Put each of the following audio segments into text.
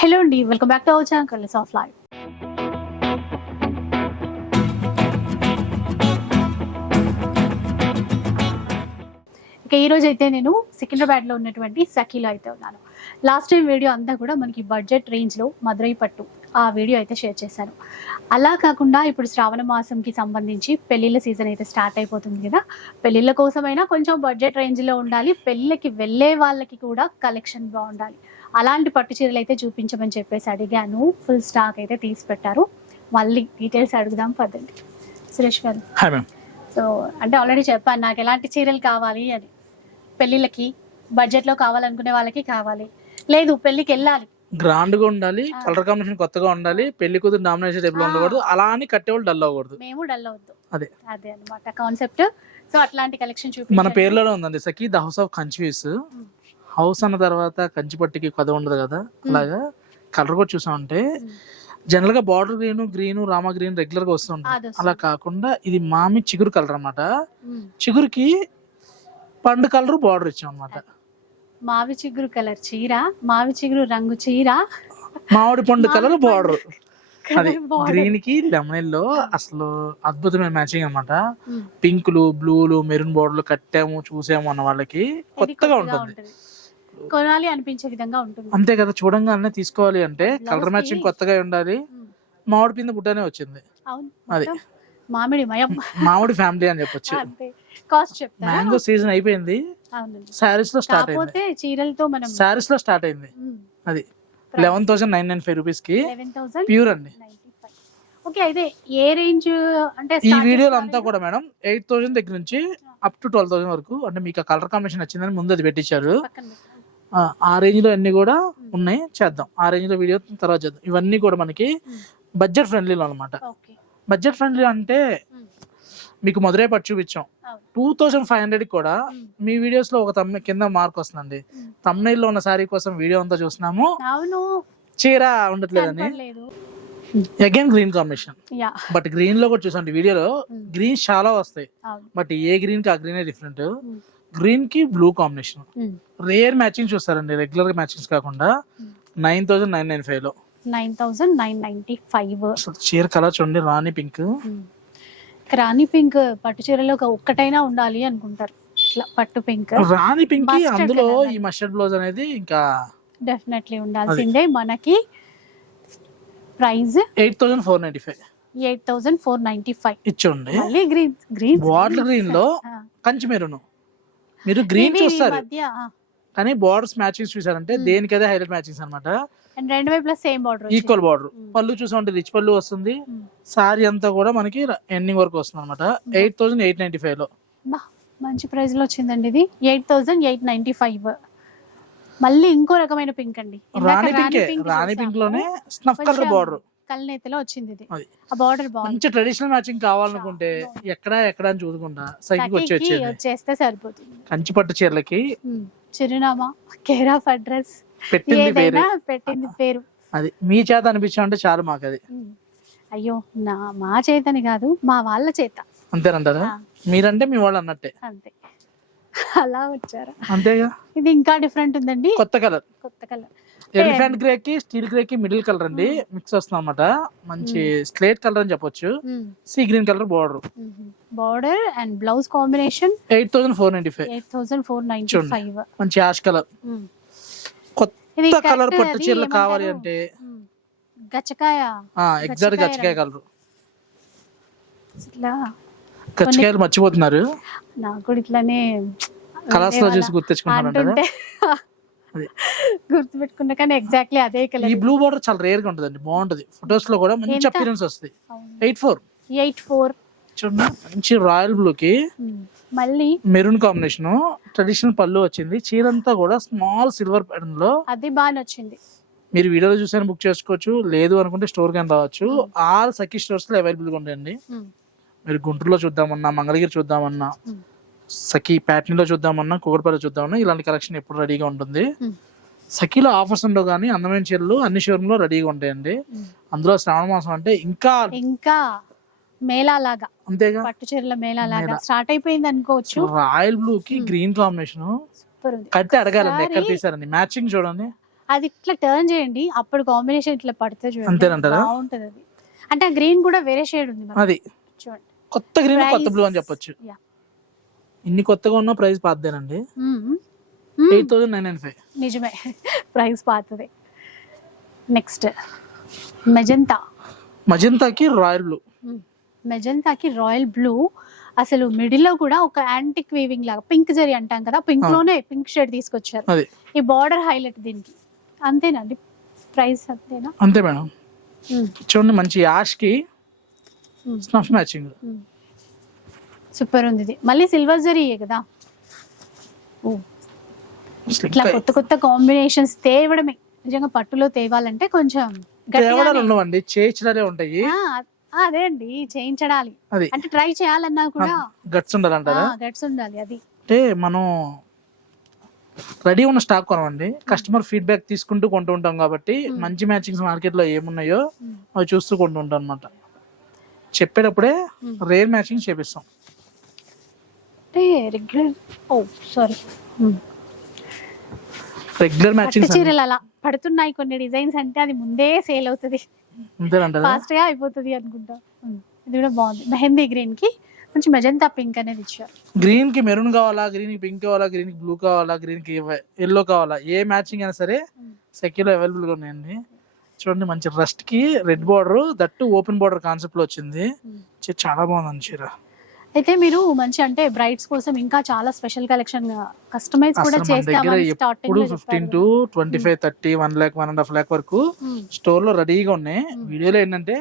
Hello అండి welcome back to our channel colours of life. ఇక ఈ రోజు అయితే నేను సికింద్రాబాద్లో ఉన్నటువంటి సఖీలో అయితే ఉన్నాను. లాస్ట్ టైం వీడియో అంతా కూడా మనకి బడ్జెట్ రేంజ్లో పట్టు ఆ వీడియో అయితే షేర్ చేశాను. అలా కాకుండా ఇప్పుడు శ్రావణ మాసంకి సంబంధించి పెళ్ళిళ్ళ సీజన్ అయితే స్టార్ట్ అయిపోతుంది కదా. పెళ్ళిళ్ళ కోసమైనా కొంచెం బడ్జెట్ రేంజ్లో ఉండాలి. పెళ్ళిళ్ళకి వెళ్ళే వాళ్ళకి కూడా కలెక్షన్ బాగుండాలి. అలాంటి పట్టు చీరలు అయితే చూపించమని చెప్పేసి అడిగాను. ఫుల్ స్టాక్ అయితే తీసి పెట్టారు. మళ్ళీ డీటెయిల్స్ అడుగుదాం పదండి. సురేష్ గారు. సో అంటే ఆల్రెడీ చెప్పాను నాకు ఎలాంటి చీరలు కావాలి అని. పెళ్ళిళ్ళకి బడ్జెట్లో కావాలనుకునే వాళ్ళకి కావాలి. లేదు పెళ్ళికి వెళ్ళాలి. గ్రాండ్గా ఉండాలి. కలర్ కాంబినేషన్ కొత్తగా ఉండాలి పెళ్ళి కూతురు డామినేషన్ టైప్లో. ఉండకూడదు అలా అని కట్టేవాళ్ళు డల్ అవ్వకూడదు. మేము డల్ అవద్దు అదే. అదే అన్నమాట కాన్సెప్ట్ సో అట్లాంటి కలెక్షన్ మన చూపించండి. పేర్లోనే ఉందండి Sakhi the house of confuse house అన్న తర్వాత కంచి పట్టికి కథ ఉండదు కదా? అలాగా? కలర్ కూడా చూసామంటే. జనరల్గా border green green Rama green రెగ్యులర్గా వస్తుంది. అలా కాకుండా ఇది మామి చిగురు కలర్ అన్నమాట. మ్మ్. చిగురుకి పండు కలర్ బార్డర్ ఇచ్చాం అన్నమాట మావి చిగురు కలర్ చీర మావి చిగురు రంగు చీర. మామిడి పండు కలర్ బార్డర్. అది. గ్రీన్కి లెమన్లో అసలు అద్భుతమైన మ్యాచింగ్ అన్నమాట. మ్మ్. పింకులు బ్లూలు మెరూన్ బోర్డులు కట్టాము చూసాము అన్న వాళ్ళకి కొత్తగా ఉంటుంది. కొనాలి అనిపించే విధంగా ఉంటుంది. అంతే కదా చూడంగానే తీసుకోవాలి అంటే కలర్ మ్యాచింగ్ కొత్తగా ఉండాలి. మ్మ్. మామిడి పిండి బుట్టనే వచ్చింది. అది. మామిడి మయం. మామిడి ఫ్యామిలీ అని చెప్పొచ్చు. కాస్ట్ చెప్తారా? మ్యాంగో సీజన్ అయిపోయింది. సారీస్లో స్టార్ట్ అయింది. కాకపోతే చీరలతో మనం సారీస్లో స్టార్ట్ అయింది. అది. Eleven thousand nine nine five రూపీస్కి ప్యూర్ అండి. ఓకే అయితే ఏ రేంజ్ అంటే ఈ వీడియోలో అంతా కూడా మేడం ఎయిట్ థౌసండ్ దగ్గర నుంచి అప్ టు ట్వెల్వ్ థౌసండ్ వరకు. అంటే మీకు కలర్ కాంబినేషన్ నచ్చిందని ముందు అది పెట్టించారు. ఆ, రేంజ్లో అన్ని కూడా ఉన్నాయి చేద్దాం. ఆ రేంజ్లో వీడియో తర్వాత చేద్దాం. ఇవన్నీ కూడా మనకి. బడ్జెట్ ఫ్రెండ్లీలో అనమాట బడ్జెట్ ఫ్రెండ్లీ అంటే. మీకు మధురై పట్టు చూపించాం. టూ థౌజండ్ ఫైవ్ హండ్రెడ్ కూడా. మీ వీడియోస్లో ఒక తమ్మ కింద మార్క్ వస్తుందండి. తమ్నైల్లో ఉన్న సారీ కోసం వీడియో అంతా చూస్తున్నాము. చీర ఉండట్లేదని అగైన్ గ్రీన్ కాంబినేషన్ బట్ గ్రీన్లో కూడా చూసాం వీడియోలో. గ్రీన్ చాలా వస్తాయి. బట్ ఏ గ్రీన్కి ఆ గ్రీన్ డిఫరెంట్. గ్రీన్కి బ్లూ కాంబినేషన్. రేర్ మ్యాచింగ్ చూస్తారండి రెగ్యులర్ మ్యాచింగ్స్ కాకుండా. నైన్ థౌసండ్ నైన్ నైన్ ఫైవ్లో. Nine thousand nine ninety five. అసలు చీర కలర్ చూడండి రాణి పింక్. రాణి పింక్ పట్టు చీరలో ఒక ఒక్కటైనా ఉండాలి అనుకుంటారు. ఇట్లా పట్టు పింక్. రాణి పింక్ అందులో ఈ మస్టర్డ్ బ్లౌజ్ అనేది ఇంకా డెఫినెట్లీ ఉండాల్సిందే. మనకి price eight thousand four ninety five. Eight thousand four ninety five. ఇచ్చోండి మళ్ళీ గ్రీన్ గ్రీన్. బాటిల్ గ్రీన్లో కంచి మెరూన్ మీరు గ్రీన్ చూస్తారు. కానీ బార్డర్స్ మ్యాచింగ్స్ చూసారంటే Hmm. దేనికి అదే హైలైట్ మ్యాచింగ్స్ అనమాట రెండు వైపులా same border equal border Hmm. పళ్ళు చూసామంటే రిచ్ పళ్ళు వస్తుంది. Hmm. సారీ అంతా కూడా మనకి ఎండింగ్ వరకు వస్తుంది అనమాట ఎయిట్ థౌసండ్ ఎయిట్ నైన్టీ ఫైవ్లో. మంచి ప్రైస్లో వచ్చిందండి ఇది. Eight thousand eight ninety five మళ్ళీ ఇంకో రకమైన పింక్ అండి. రాణి పింకే రాణి. పింక్లోనే స్నఫ్ కలర్ బార్డర్ కల్నేతలో వచ్చింది ఇది. ఆ బార్డర్ బాగుంది మంచి ట్రెడిషనల్ మ్యాచింగ్ కావాలనుకుంటే ఎక్కడ ఎక్కడ అని చూడకుండా సైకి వచ్చి వచ్చేస్తే సరిపోతుంది. కంచి పట్టు చీరలకి. చిరునామా కేర్ ఆఫ్ అడ్రస్ పెట్టింది పేరు. పెట్టింది పేరు. అది మీ చేత అనిపించామంటే చాలు మాకు అది. అయ్యో నా మా చేతని కాదు మా వాళ్ళ చేత. అంతేనంటారా. మీరంటే మీ వాళ్ళు అన్నట్టే. అంతే. అలా వచ్చారు. అంతేగా? ఇది ఇంకా డిఫరెంట్ ఉందండి. కొత్త కలర్ కొత్త కలర్ ఎలిఫెంట్ గ్రే కి స్టీల్ గ్రే కి మిడిల్ కలర్ అండి. మిక్స్ వస్తుంది అనమాట మంచి స్లేట్ కలర్ అని చెప్పొచ్చు. Sea green colour border. Border and blouse combination? Eight thousand four ninety five. Eight thousand four ninety. Five. మంచి యాష్ కలర్. కొత్త కలర్ పట్టు చీరలు? కావాలి అంటే. గచ్చకాయ. ఎగ్జాక్ట్ గచ్చకాయ కలర్. ఇట్లా గచ్చకాయలు మర్చిపోతున్నారు. నాకు కూడా ఇట్లానే కలర్స్లో చూసి గుర్తించుకుంటున్నారు అంటుంటే అది. గుర్తు పెట్టుకున్నా కానీ ఎగ్జాక్ట్లీ అదే ఈ కలర్ బ్లూ బార్డర్ చాలా రేర్గా ఉంటుందండి బాగుంటది. ఫొటోస్లో కూడా మంచి? అపీరెన్స్ వస్తుంది. ఎయిట్ ఫోర్ ఎయిట్ ఫోర్ చూడండి మంచి రాయల్ బ్లూ కి మళ్ళీ? మెరూన్ కాంబినేషన్ ట్రెడిషనల్ పళ్ళు వచ్చింది. చీరంతా కూడా స్మాల్ సిల్వర్ ప్యాటర్న్లో అది బాగా నచ్చింది మీరు వీడియోలో చూసాను బుక్ చేసుకోవచ్చు లేదు అనుకుంటే స్టోర్ కానీ రావచ్చు. ఆల్ సఖీ స్టోర్స్లో అవైలబుల్గా ఉంటాయండి. మీరు గుంటూరులో చూద్దామన్నా మంగళగిరి చూద్దామన్నా. సఖీ ప్యాటర్న్లో చూద్దామన్నా కూకట్పల్లి చూద్దామన్నా ఇలాంటి కలెక్షన్ ఎప్పుడు రెడీగా ఉంటుంది. సఖీలో ఆఫర్స్ ఉండవు కానీ అందమైన చీరలు అన్ని షోరూమ్లో రెడీగా ఉంటాయండి. అందులో శ్రావణ మాసం అంటే ఇంకా ఇంకా మేళా లాగా అంతేగా? పట్టు చీరల మేళా లాగా మేళా. స్టార్ట్ అయిపోయింది అనుకోవచ్చు. రాయల్ బ్లూ కి గ్రీన్ కాంబినేషన్. కడితే అడగాలండి ఎక్కడ తీసారండి? మ్యాచింగ్ చూడండి. అది ఇట్లా టర్న్ చేయండి అప్పుడు కాంబినేషన్ ఇట్లా పడితే చూడండి. అంతేనంటారా? బాగుంటది అది. అంటే ఆ గ్రీన్ కూడా వేరే షేడ్ ఉంది. అది. చూడండి. కొత్త గ్రీన్ కొత్త బ్లూ అని చెప్పొచ్చు. ఇన్ని కొత్తగా ఉన్న price పాతదేనండి. Eight thousand nine nine five. నిజమే. ప్రైస్ పాతది. నెక్స్ట్. మెజంతా. మజంతాకి రాయల్ బ్లూ. మెజంతాకి రాయల్ బ్లూ. అసలు మిడిల్లో కూడా ఒక యాంటిక్ వీవింగ్ లాగా పింక్ జరీ అంటాం కదా పింక్. లోనే పింక్ షేడ్ తీసుకొచ్చారు. ఈ బార్డర్ హైలైట్ దీనికి. అంతేనండి ప్రైస్ అంతేనా? అంతే మేడం. చూడండి మంచి యాష్కి స్నఫ్ మ్యాచింగ్. సూపర్ ఉంది ఇది. మళ్ళీ సిల్వర్ జరీయే కదా? ఇట్లా కొత్త కొత్త కాంబినేషన్స్ తేవడమే. నిజంగా పట్టులో తేవాలంటే కొంచెం ఉండవండి చేయించడాలే ఉంటాయి. అదే అండి చేయించడాలి. అంటే ట్రై చేయాలన్నా కూడా గట్స్ ఉండాలంటారా? గట్స్ ఉండాలి అది. అంటే మనం రెడీ ఉన్న స్టాక్ కొనమండి. కస్టమర్ ఫీడ్బ్యాక్ తీసుకుంటూ కొంటూ ఉంటాం కాబట్టి. మంచి మ్యాచింగ్స్ మార్కెట్లో ఏమున్నాయో. అవి చూస్తూ కొంటూ ఉంటాం అనమాట చెప్పేటప్పుడే. రేర్ మ్యాచింగ్ చేపిస్తాం. అంటే రెగ్యులర్ ఓ సారీ రెగ్యులర్ పట్టు మ్యాచింగ్స్ చీరలు అలా పడుతున్నాయి కొన్ని డిజైన్స్ అంటే అది ముందే సేల్ అవుతుంది. అంతేనంటారా ఫాస్ట్గా అయిపోతుంది అనుకుంటా. ఉమ్, ఇది కూడా బాగుంది. మెహందీ గ్రీన్కి మంచి మెజంతా పింక్ అనేది ఇచ్చారు. గ్రీన్కి మెరూన్ కావాలా గ్రీన్కి పింక్ కావాలా గ్రీన్కి బ్లూ కావాలా గ్రీన్కి ఎల్లో కావాలా? ఏ మ్యాచింగ్ అయినా సరే Hmm. సెక్యూలో అవైలబుల్గా ఉన్నాయండి. చూడండి మంచి రస్ట్కి రెడ్ బార్డర్ దట్టు ఓపెన్ బార్డర్ కాన్సెప్ట్లో వచ్చింది. Hmm. చీ, చాలా బాగుందండి చీర. అయితే మీరు మంచి అంటే బ్రైడ్స్ కోసం ఇంకా చాలా స్పెషల్ కలెక్షన్ కస్టమైజ్ కూడా చేస్తామని స్టార్టింగ్ ఎప్పుడు లో fifteen to twenty five thirty one lakh one and half lakh వరకు స్టోర్లో రెడీగా ఉన్నాయి. వీడియోలో ఏంటంటే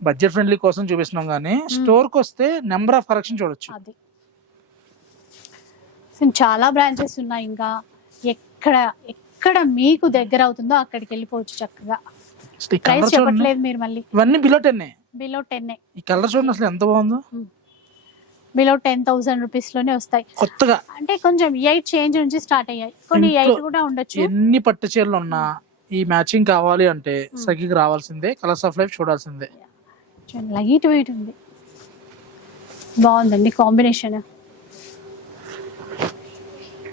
బడ్జెట్ ఫ్రెండ్లీ కోసం చూపిస్తున్నాం కానీ స్టోర్కి వస్తే నెంబర్ ఆఫ్ కలెక్షన్ చూడొచ్చు. చాలా బ్రాంచెస్ ఉన్నాయి ఇంకా. ఎక్కడ ఎక్కడ మీకు దగ్గర అవుతుందో అక్కడికి వెళ్ళిపోవచ్చు చక్కగా. ప్రైస్ చెప్పట్లేదు మీరు మళ్ళీ. ఇవన్నీ బిలో టెన్ బిలో టెన్ ఈ కలర్ చూడండి అసలు ఎంత బాగుందో. బిలో టెన్ థౌసండ్ రూపీస్లోనే వస్తాయి. కొత్తగా. అంటే కొంచెం ఎయిట్ చేంజ్ నుంచి స్టార్ట్ అయ్యాయి. కొన్ని ఎయిట్ కూడా ఉండొచ్చు. ఎన్ని పట్టు చీరలు ఉన్నా ఈ మ్యాచింగ్ కావాలి అంటే సఖికి రావాల్సిందే కలర్స్ ఆఫ్ లైఫ్ చూడాల్సిందే. లైట్ వెయిట్ ఉంది. బాగుందండి కాంబినేషన్.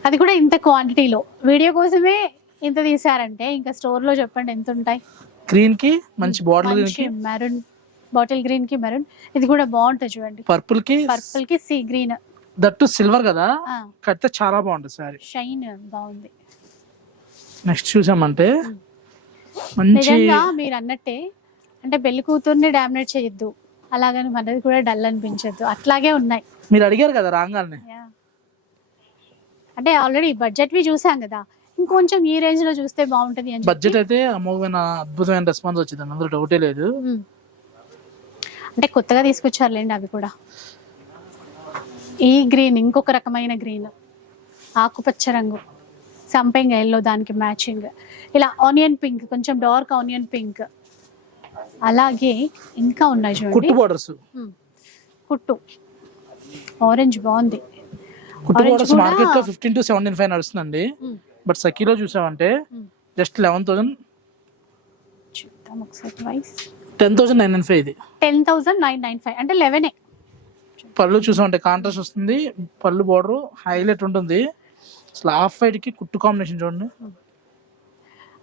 అది కూడా ఇంత క్వాంటిటీలో. వీడియో కోసమే ఇంత తీసారంటే ఇంకా స్టోర్లో చెప్పండి ఎంత ఉంటాయి? గ్రీన్కి మంచి బాటిల్ గ్రీన్ మంచి కి? మెరూన్ బాటిల్ గ్రీన్కి మెరూన్. ఇది కూడా బాగుంటుంది చూడండి. పర్పుల్కి పర్పుల్కి సీ గ్రీన్. దట్టు సిల్వర్ కదా? కడితే చాలా బాగుంటుంది సారీ షైన్ బాగుంది. నెక్స్ట్ చూసామంటే మంచి నిజంగా మీరు అన్నట్టే అంటే పెళ్ళి కూతుర్ని డామినేట్ చేయొద్దు. అలాగని మనది కూడా డల్ అనిపించద్దు. అట్లాగే ఉన్నాయి. మీరు అడిగారు కదా రాగానే Yeah. అంటే ఆల్రెడీ బడ్జెట్ వి చూసాం కదా. ఇంకొంచెం ఈ రేంజ్లో చూస్తే బాగుంటది. బడ్జెట్ అయితే అమోఘమైన అద్భుతమైన రెస్పాన్స్ వచ్చింది. అందులో డౌటే లేదు. మ్మ్. అంటే కొత్తగా తీసుకొచ్చారులేండి అవి కూడా. ఈ గ్రీన్ ఇంకొక రకమైన గ్రీన్. ఆకుపచ్చ రంగు. సంపెంగ ఎల్లో దానికి మ్యాచింగ్. ఇలా ఆనియన్ పింక్ కొంచెం డార్క్ ఆనియన్ పింక్. అలాగే ఇంకా ఉన్నాయి చూడండి. కుట్టు బోర్డర్స్. కుట్టు. ఆరెంజ్ బాగుంది. కుట్టు బోర్డర్స్ మార్కెట్లో ఫిఫ్టీన్ టు సెవెంటీన్ ఫైవ్ నడుస్తుందండి. బట్ సఖీలో చూసామంటే. జస్ట్ లెవెన్ థౌసండ్ చూద్దాం ఒకసారి price ten thousand nine nine five ఇది. Ten thousand nine nine five. అంటే లెవెనే. పళ్ళు చూసామంటే కాంట్రాస్ట్ వస్తుంది పళ్ళు బోర్డర్ హైలైట్ ఉంటుంది. అసలు వైట్కి కుట్టు కాంబినేషన్ చూడండి.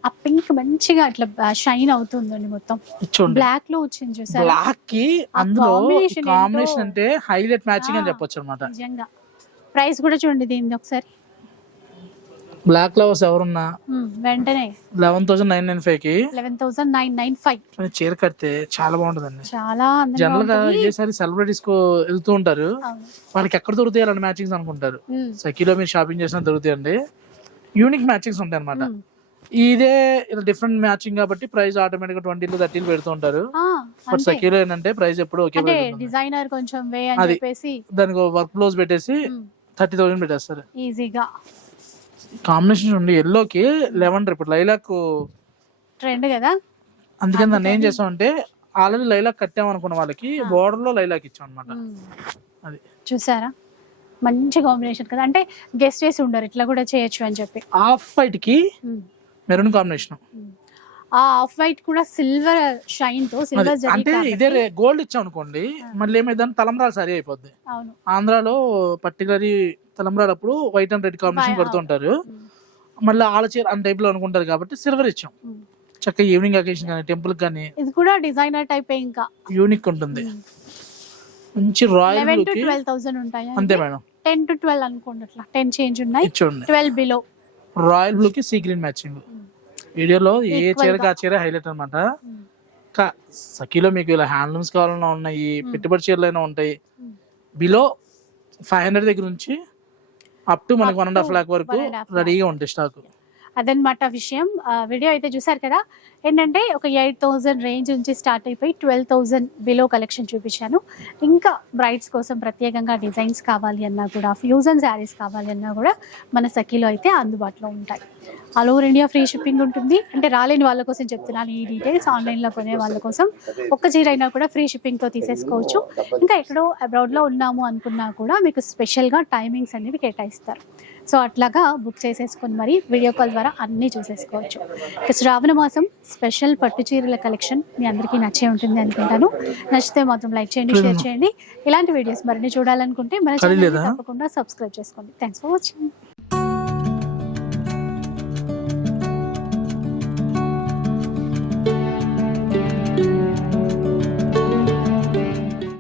ఆ పింక్ మంచిగా అట్లా షైన్ అవుతుందండి మొత్తం. బ్లాక్లో వచ్చింది చూసారా? బ్లాక్కి అందులో. కాంబినేషన్ అంటే హైలైట్ మ్యాచింగ్ అని. చెప్పొచ్చు అనమాట నిజంగా. ప్రైస్ కూడా చూడండి దీనిది ఒకసారి. బ్లాక్ లవర్స్ ఎవరున్నా? వెంటనే. లెవెన్ థౌసండ్ నైన్ నైన్ ఫైవ్కి eleven thousand nine nine five. చీర కడితే చాలా బాగుంటుందండి. చాలా జనరల్గా ఏసారి సెలబ్రిటీస్కు వెళ్తూ ఉంటారు. వాళ్ళకి ఎక్కడ దొరుకుతాయి అలాంటి మ్యాచింగ్స్ అనుకుంటారు. సఖీలో మీరు షాపింగ్ చేసినా దొరుకుతాయండి. యూనిక్ మ్యాచింగ్స్ ఉంటాయి అనమాట. ఇదే ఇలా డిఫరెంట్ మ్యాచింగ్ కాబట్టి ప్రైస్ ఆటోమేటిక్గా ట్వంటీలు థర్టీలు పెడుతూ ఉంటారు. బట్ సఖీలో ఏంటంటే ప్రైస్ ఎప్పుడు ఉంటుంది. డిజైనర్ కొంచెం వే అని. చెప్పేసి. దానికి వర్క్ బ్లౌజ్ పెట్టేసి థర్టీ థౌసండ్ పెట్టేస్తారు. ఈజీగా కాంబినేషన్ ఉండి. ఎల్లోకి లెవెన్ ఇప్పుడు లైలాక్ ట్రెండ్ కదా? అందుకని దాన్ని ఏం చేసాం అంటే ఆల్రెడీ లైలాక్ కట్టామనుకున్న వాళ్ళకి బోర్డర్లో లైలాక్ ఇచ్చాం అనమాట. అది. చూసారా? మంచి కాంబినేషన్ కదా. అంటే గెస్ట్ చేసి ఉండరు ఇట్లా కూడా చేయొచ్చు అని చెప్పి. ఆఫ్ వైట్కి. Maroon combination. ఆ ఆఫ్ వైట్ కూడా సిల్వర్ షైన్తో సిల్వర్ అంటే ఇదే గోల్డ్ ఇచ్చాం అనుకోండి మళ్ళీ ఏమైందంటే తలంబ్రాలు సరి అయిపోద్ది. అవును. ఆంధ్రాలో పర్టికులర్ తలంబ్రాలు అప్పుడు వైట్ అండ్ రెడ్ కాంబినేషన్ మ్మ్. మళ్ళీ ఆల చీర అన్న టైప్లో అనుకుంటారు కాబట్టి సిల్వర్ ఇచ్చాం. చక్కగా ఈవినింగ్ అకేషన్ కానీ టెంపుల్ కానీ ఇది కూడా డిజైనర్ టైప్ ఇంకా. యూనిక్ ఉంటుంది. మంచి రాయల్ థౌసండ్ ఉంటాయి అంతే మేడం. టెన్ టు ట్వెల్వ్ అనుకోండి అట్లా. టెన్ చేంజ్ ఉన్నాయి. ట్వెల్వ్ బిలో రాయల్ బ్లూ కి సీ గ్రీన్ మ్యాచింగ్ వీడియోలో ఏ చీరకి. ఆ చీర హైలైట్ అనమాట సఖీలో మీకు ఇలా హ్యాండ్లూమ్స్ కావాలన్నా ఉన్నాయి పెట్టుబడి చీరలు అయినా ఉంటాయి బిలో ఫైవ్ హండ్రెడ్ దగ్గర నుంచి అప్ టు మనకి వన్ అండ్ హాఫ్ లాక్ వరకు. రెడీగా ఉంటాయి స్టాక్ అదనమాట విషయం. వీడియో అయితే చూసారు కదా? ఏంటంటే ఒక ఎయిట్ థౌజండ్ రేంజ్ నుంచి స్టార్ట్ అయిపోయి ట్వెల్వ్ థౌజండ్ బిలో కలెక్షన్ చూపించాను. ఇంకా బ్రైడ్స్ కోసం ప్రత్యేకంగా డిజైన్స్ కావాలి అన్నా కూడా ఫ్యూజన్ శారీస్ కావాలి అన్నా కూడా మన సఖీలో అయితే అందుబాటులో ఉంటాయి. All over India free shipping ఉంటుంది. అంటే రాలేని వాళ్ళ కోసం చెప్తున్నాను ఈ డీటెయిల్స్ ఆన్లైన్లో కొనే వాళ్ళ కోసం ఒక్క చీర అయినా కూడా ఫ్రీ షిప్పింగ్తో తీసేసుకోవచ్చు. ఇంకా ఎక్కడో అబ్రాడ్లో ఉన్నాము అనుకున్నా కూడా మీకు స్పెషల్గా టైమింగ్స్ అనేవి కేటాయిస్తారు. సో అట్లాగా బుక్ చేసేసుకొని మరి వీడియో కాల్ ద్వారా అన్నీ చూసేసుకోవచ్చు. ఇక శ్రావణ మాసం స్పెషల్ పట్టు చీరల కలెక్షన్ మీ అందరికీ నచ్చే ఉంటుంది అనుకుంటాను. నచ్చితే మాత్రం లైక్ చేయండి షేర్ చేయండి. ఇలాంటి వీడియోస్ మరిన్ని చూడాలనుకుంటే మన ఛానల్? తప్పకుండా సబ్స్క్రైబ్ చేసుకోండి. Thanks for watching